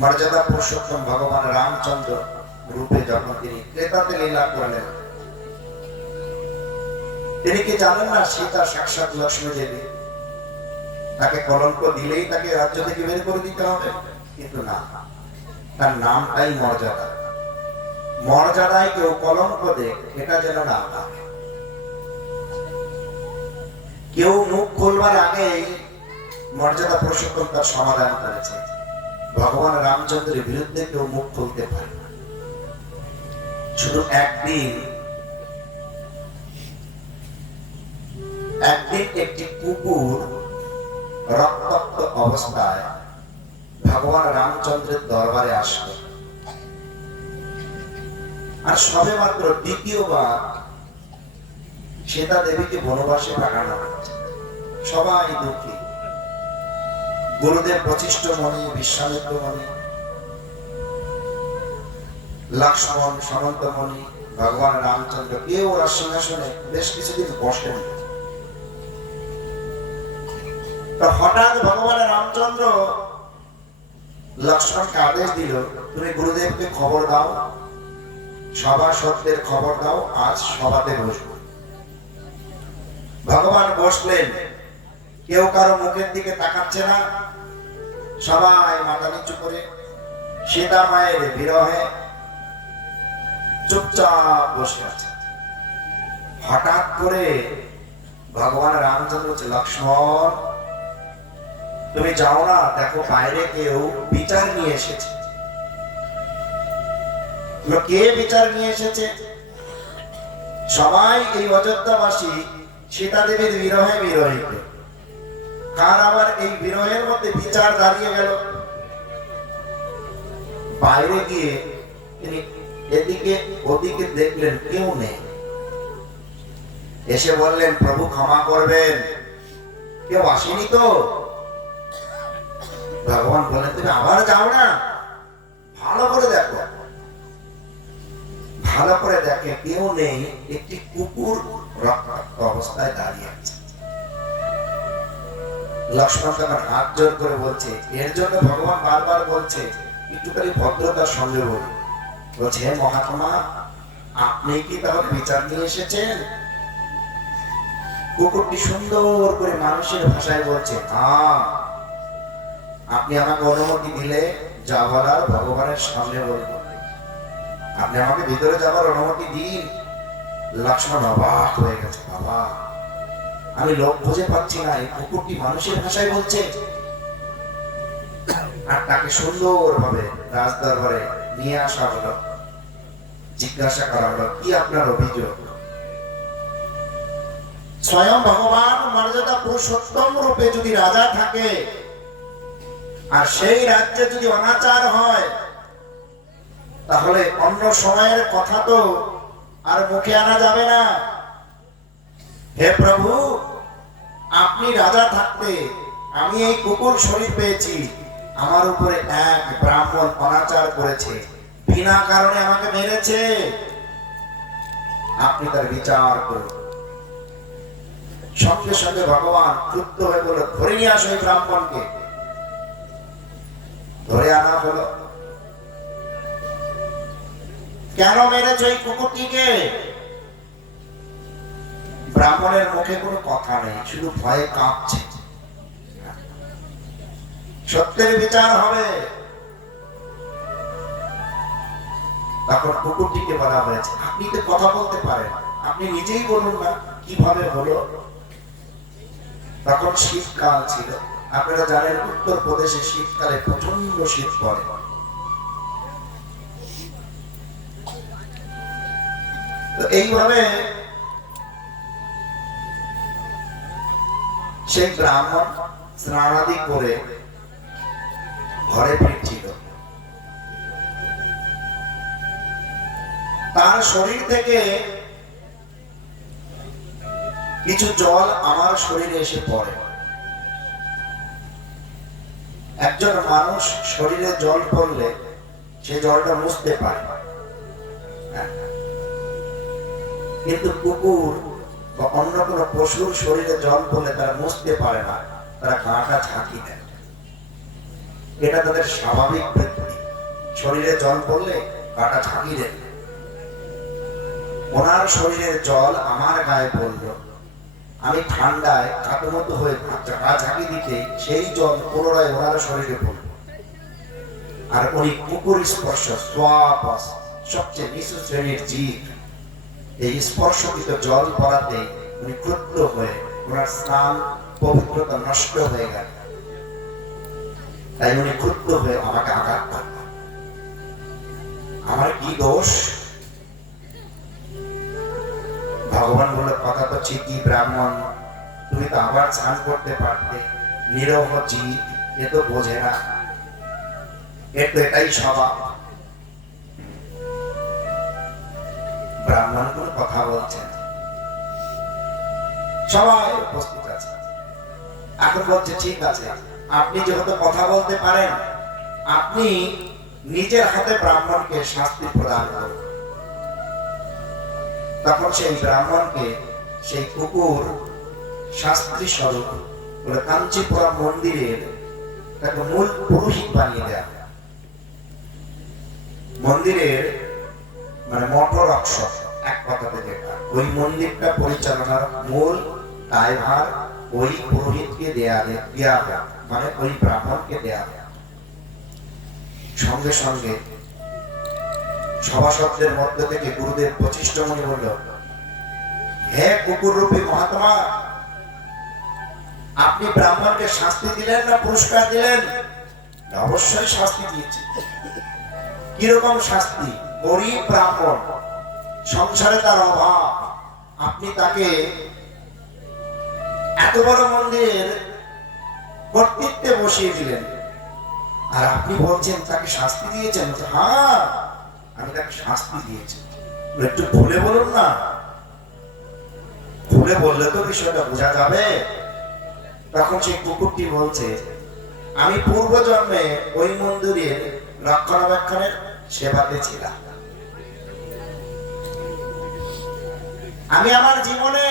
মর্যাদা পুরুষোত্তম ভগবান রামচন্দ্র রূপে যখন তিনি ক্রেতাতে লীলা করলেন, তিনি কি জানেন না সীতা সাক্ষাৎ লক্ষ্মী দেবী? তাকে কলঙ্ক দিলেই তাকে রাজ্য থেকে বের করে দিতে হবে। কিন্তু না, তার নামটাই মর্যাদা। মর্যাদায় কেউ কলঙ্ক দেখ এটা যেন না কেউ মুখ খুলবার আগেই মর্যাদা পুরুষোত্তম তার সমাধান করেছে। ভগবান রামচন্দ্রের বিরুদ্ধে কেউ মুখ খুলতে পারে না। শুধু একদিন একদিন একটি কুকুর রক্তাক্ত অবস্থায় ভগবান রামচন্দ্রের দরবারে আসলো। আর সবে মাত্র দ্বিতীয়বার সীতা দেবীকে বনবাসে পাঠানো সবাই দুঃখী। গুরুদেব বচিষ্ঠ মণি বিশ্বামিত্র মণি, লক্ষ্মণ সনন্ত মণি, ভগবান রামচন্দ্র, কেউ ওরা সিংহাসনে বেশ কিছুদিন বসেন হঠাৎ ভগবান রামচন্দ্র লক্ষ্মণকে আদেশ দিল, তুমি গুরুদেবকে খবর দাও, সভা সত্যের খবর দাও, আজ সভাতে বসবো। ভগবান বসলেন, কেউ কারও মুখের দিকে তাকাচ্ছে না সবাই মাথা নিচু করে সীতা মায়ের বিরহে চুপচাপ বসে আছে। হঠাৎ করে ভগবান রামচন্দ্র লক্ষ্মণ, তুমি যাও না, দেখো বাইরে কেউ বিচার নিয়ে এসেছে। কে বিচার নিয়ে এসেছে? সবাই এই অযোধ্যাবাসী সীতা দেবীর বিরহে বিরহিত। কার আবার এই বিরহের মধ্যে বিচার দাঁড়িয়ে গেল? বাইরে গিয়ে তিনি এদিকে ওদিকে দেখলেন কেউ নেই। এসে বললেন, প্রভু ক্ষমা করবেন। কেউ আসেনি তো? ভগবান বলেন তুমি আবার যাও না। ভালো করে দেখো। ভালো করে দেখে কেউ নেই, একটি কুকুর রক্তাক্ত অবস্থায় দাঁড়িয়ে আছে। লক্ষ্মণ তখন হাত জোর করে বলছে, এর জন্য ভগবান বারবার বলছে, একটুখানি বলছে, হে মহাত্মা, আপনি কি বিচার নিয়ে এসেছেন? কুকুরটি সুন্দর করে মানুষের ভাষায় বলছে আপনি আমাকে অনুমতি দিলে যা বলার ভগবানের সামনে বলব। আপনি আমাকে ভিতরে যাবার অনুমতি দিন। লক্ষ্মণ অবাক হয়ে গেছে, বাবা আমি লোক বুঝে পাচ্ছি না, এই কুকুরটি মানুষের ভাষায় বলছে? আর তাকে সুন্দর ভাবে রাজ দরবারে নিয়ে আসা হলো। জিজ্ঞাসা করা হলো, কি আপনার অভিযোগ? স্বয়ং ভগবান মর্যাদা পুরুষোত্তম রূপে যদি রাজা থাকে, আর সেই রাজ্যে যদি অনাচার হয়, তাহলে অন্য সময়ের কথা তো আর মুখে আনা যাবে না। হে প্রভু, আপনি রাজা থাকতে আমি এই কুকুর শরীর পেয়েছি। আমার উপরে এক ব্রাহ্মণ অনাচার করেছে। বিনা কারণে আমাকে মেরেছে। আপনি তার বিচার করুন। সঙ্গে সঙ্গে ভগবান ক্রুদ্ধ হয়ে বলে ধরে নিয়ে আসো এই ব্রাহ্মণকে। ধরে আনা হলো। কেন মেরেছ এই কুকুরটিকে? ব্রাহ্মণের মুখে কোনো কথা নেই, শুধু ভয়ে কাঁপছে। সত্যের বিচার হবে। তখন কুকুরটিকে বলা হয়েছে, আপনি তো কথা বলতে পারেন, আপনি নিজেই বলুন না, কীভাবে হলো? তখন শীতকাল ছিল, আপনারা জানেন উত্তর প্রদেশে শীতকালে প্রচণ্ড শীত পড়ে। এইভাবে সেই ব্রাহ্মণ স্নানাদি করে ঘরে ফিরছিল। তার শরীর থেকে কিছু জল আমার শরীরে এসে পড়ে। একজন মানুষ শরীরে জল পড়লে সে জলটা মুছতে পারে। হ্যাঁ। কিন্তু কুকুর বা অন্য কোনো পশুর শরীরে জল পড়লে তারা মুছতে পারে না, তারা গাঁটা ঝাঁকি দেয়। এটা তাদের স্বাভাবিক বৃত্তি শরীরে জল পড়লে গাটা ঝাঁকি দেন ওনার শরীরের জল আমার গায়ে পড়ল। আমি ঠান্ডায় কাটমতো হয়ে গা ঝাঁকি দিতে সেই জল পুনরায় ওনার শরীরে পড়ল। আর উনি কুকুর স্পর্শ সবচেয়ে নিচু শ্রেণির জীব। এই জল পড়াতে উনি ক্রুদ্ধ হয়ে ওনার স্নান, পবিত্রতা নষ্ট হয়ে গেল। তাই উনি ক্রুদ্ধ হয়ে আমাকে আঘাত আমার কি দোষ? ভগবান বলে কথা তো ঠিকই, ব্রাহ্মণ। তুমি তো আবার স্নান করতে পারতে, নিরহ জীব, এ তো বোঝে না। এর তো এটাই স্বভাব। ব্রাহ্মণ কোনো কথা বলছেন। সবাই উপস্থিত আছে। এখন বলছে, ঠিক আছে, আপনি যেহেতু কথা বলতে পারেন, আপনি নিজের হাতে ব্রাহ্মণকে শাস্তি প্রদান করুন। তখন সেই ব্রাহ্মণকে সেই কুকুর শাস্তি স্বরূপ কাঞ্চিপুরম মন্দিরের তাকে মূল পুরোহিত বানিয়ে দেয়া মন্দিরের মানে মঠর অক্ষর এক কথাতে যেটা। ওই মন্দিরটা পরিচালনার মূল দায়ভার ওই পুরোহিতকে দেয়া দেয়া হয় মানে ওই ব্রাহ্মণকে দেয়া সঙ্গে সঙ্গে সভাসদদের মধ্য থেকে গুরুদেব পঁচিষ্ট মনে বলল, হে কুকুর রূপী মহাত্মা, আপনি ব্রাহ্মণকে শাস্তি দিলেন না পুরস্কার দিলেন? অবশ্যই শাস্তি দিয়েছি। কীরকম শাস্তি? গরিব ব্রাহ্মণ, সংসারে তার অভাব। আপনি তাকে এত বড় মন্দিরের কর্তৃত্বে বসিয়ে দিলেন। আর আপনি বলছেন, তাকে শাস্তি দিয়েছেন? হ্যাঁ আমি তাকে শাস্তি দিয়েছি। একটু খুলে বলুন না। খুলে বললে তো বিষয়টা বোঝা যাবে। তখন সেই কুকুরটি বলছে, আমি পূর্ব জন্মে ওই মন্দিরের রক্ষণাবেক্ষণের সেবাতে ছিলাম। আমি আমার জীবনে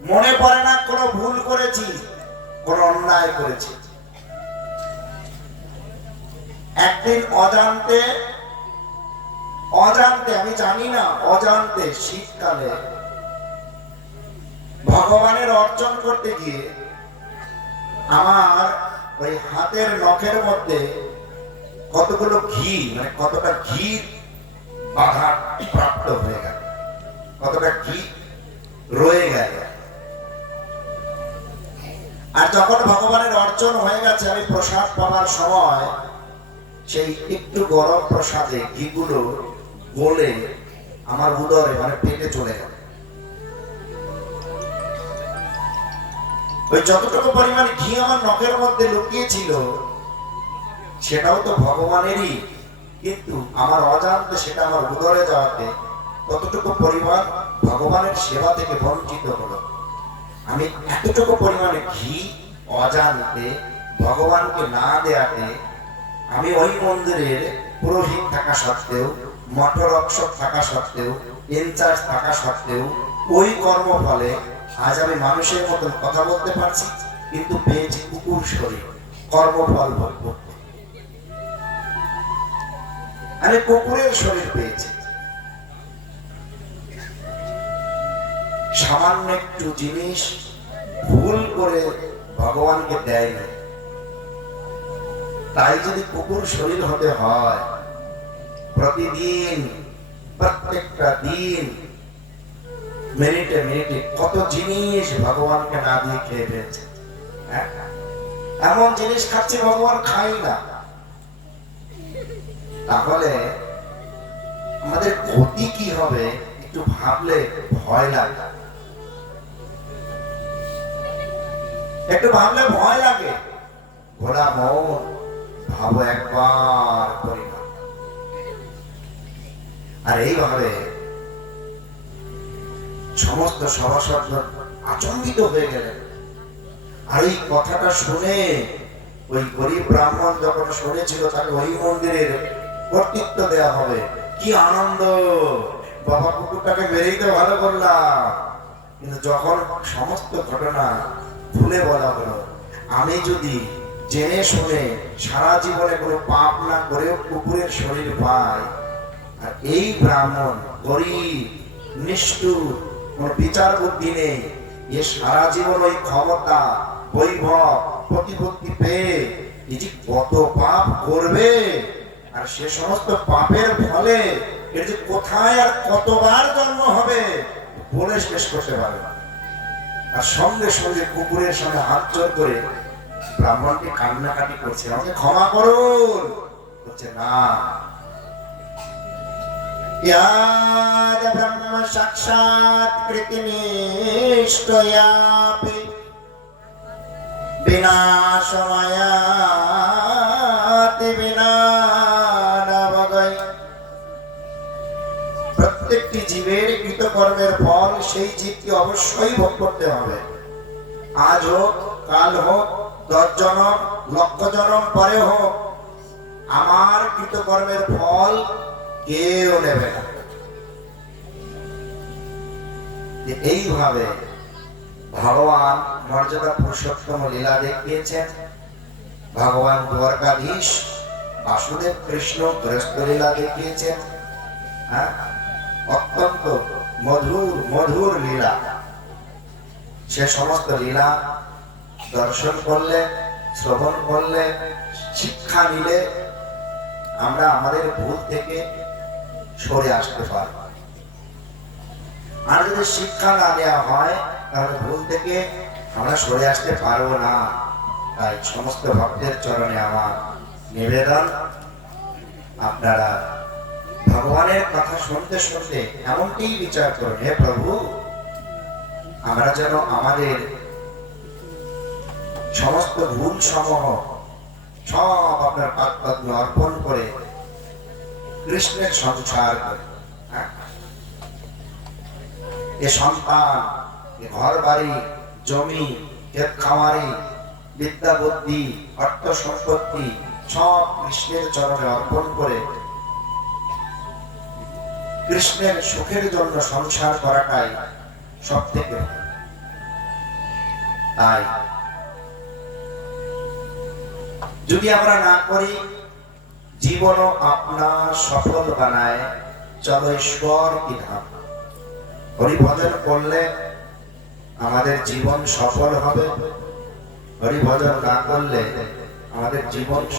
মনে পড়ে না, কোনো ভুল করেছি, কোনো অন্যায় করেছি। একদিন অজান্তে অজান্তে, আমি জানি না, অজান্তে, শীতকালে, ভগবানের অর্জন করতে গিয়ে আমার ওই হাতের নখের মধ্যে কতগুলো ঘি মানে কতটা ঘি বাধা প্রাপ্ত হয়ে গেল। কতটা রয়ে গেল। আর যখন ভগবানের হয়ে গেছে, আমি প্রসাদ পাওয়ার সময় সেই একটু গরম প্রসাদে ঘিগুলো গলে আমার উদরে মানে পেটে চলে গেল। ওই যতটুকু পরিমাণ ঘি আমার নখের মধ্যে লুকিয়েছিল, সেটাও তো ভগবানেরই। কিন্তু আমার অজান্তে সেটা আমার উদরে যাওয়াতে ততটুকু পরিমাণ ভগবানের সেবা থেকে বঞ্চিত হলো? আমি এতটুকু পরিমাণে ঘি অজান্তে ভগবানকে না দেয়াতে আমি ওই মন্দিরের পুরোহিত থাকা সত্ত্বেও, মঠর অক্ষর থাকা সত্ত্বেও, ইনচার্জ থাকা সত্ত্বেও, ওই কর্মফলে আজ আমি মানুষের মতন কথা বলতে পারছি, কিন্তু পেয়েছি কুকুর শরীর, কর্মফল ভোগ করতে। আমি কুকুরের শরীর পেয়েছি। সামান্য একটু জিনিস ভুল করে ভগবানকে দেয়নি তাই যদি কুকুর শরীর হতে হয়, প্রতিদিন, প্রত্যেকটা দিন, মিনিটে মিনিটে কত জিনিস ভগবানকে না দিয়ে খেয়ে ফেলছে হ্যাঁ? এমন জিনিস খাচ্ছি ভগবান খাই না। তাহলে আমাদের ক্ষতি কি হবে একটু ভাবলে ভয় লাগে। একটু ভাবলে ভয় লাগে। ঘোড়া মন ভাবো একবার না। আর এইভাবে সমস্ত সভাসদ আচম্বিত হয়ে গেলেন। আর এই কথাটা শুনে ওই গরিব ব্রাহ্মণ যখন শুনেছিল তাকে ওই মন্দিরের কর্তৃত্ব দেওয়া হবে, কি আনন্দ! বাবা কুকুরটাকে মেরেই তো ভালো করলাম। কিন্তু যখন সমস্ত ঘটনা খুলে বলা হলো আমি যদি জেনে শুনে সারা জীবনে কোনো পাপ না করেও কুকুরের শরীর পায় আর এই ব্রাহ্মণ গরিব, নিষ্ঠুর, কোন বিচার বুদ্ধি নেই, এ সারা জীবন ওই ক্ষমতা, বৈভব, প্রতিপত্তি পেয়ে এই যে কত পাপ করবে, আর সে সমস্ত পাপের ফলে এর যে কোথায় আর কতবার জন্ম হবে, বলে শেষ করতে পারবে না। আর সঙ্গে সঙ্গে কুকুরের সঙ্গে হাত চোর করে ব্রাহ্মণকে কান্নাকাটি করছে। আমাকে ক্ষমা করুন। হচ্ছে না। ব্রহ্ম সাক্ষাৎ কৃতিনিষ্ঠয়াপি বিনাশমায়াতি বিনানবগৈ প্রত্যেকটি জীবের কৃতকর্মের ফল সেই জীবকে অবশ্যই ভোগ করতে হবে। আজ হোক, কাল হোক দশ জনম লক্ষ জনম পরে হোক, আমার কৃতকর্মের ফল কেউ নেবে না। এইভাবে ভগবান মর্যাদা পুরুষোত্তম লীলা দেখিয়েছেন। ভগবান দ্বারকাধীশ বাসুদেব কৃষ্ণ গ্রস্ত লীলা দেখিয়েছেন। হ্যাঁ? অত্যন্ত মধুর মধুর লীলা। সে সমস্ত লীলা দর্শন করলে, শ্রবণ করলে, শিক্ষা নিলে আমরা আমাদের ভুল থেকে সরে আসতে পারব আর যদি শিক্ষা না দেওয়া হয়, তাহলে ভুল থেকে আমরা সরে আসতে পারব না। তাই সমস্ত ভক্তের চরণে আমার নিবেদন। আপনারা ভগবানের কথা শুনতে শুনতে এমনটি বিচার করুন হে প্রভু, আমরা যেন আমাদের সমস্ত ভুল সমূহ সব আপনার পাত্পদ্ম অর্পণ করে কৃষ্ণের সংসার করি হ্যাঁ? এ সন্তান ঘর বাড়ি জমি ক্ষেত খামারি, বিদ্যা বুদ্ধি, অর্থ সম্পত্তি সব কৃষ্ণের চরণে অর্পণ করে কৃষ্ণের সুখের জন্য সংসার করাটাই সব থেকে তাই। যদি আমরা না করি, জীবনও আপনার সফল বানায়। চলো ঈশ্বর কি ধাম? হরিভজন করলে আমাদের জীবন সফল হবে। হরিভজন না করলে আমাদের জীবন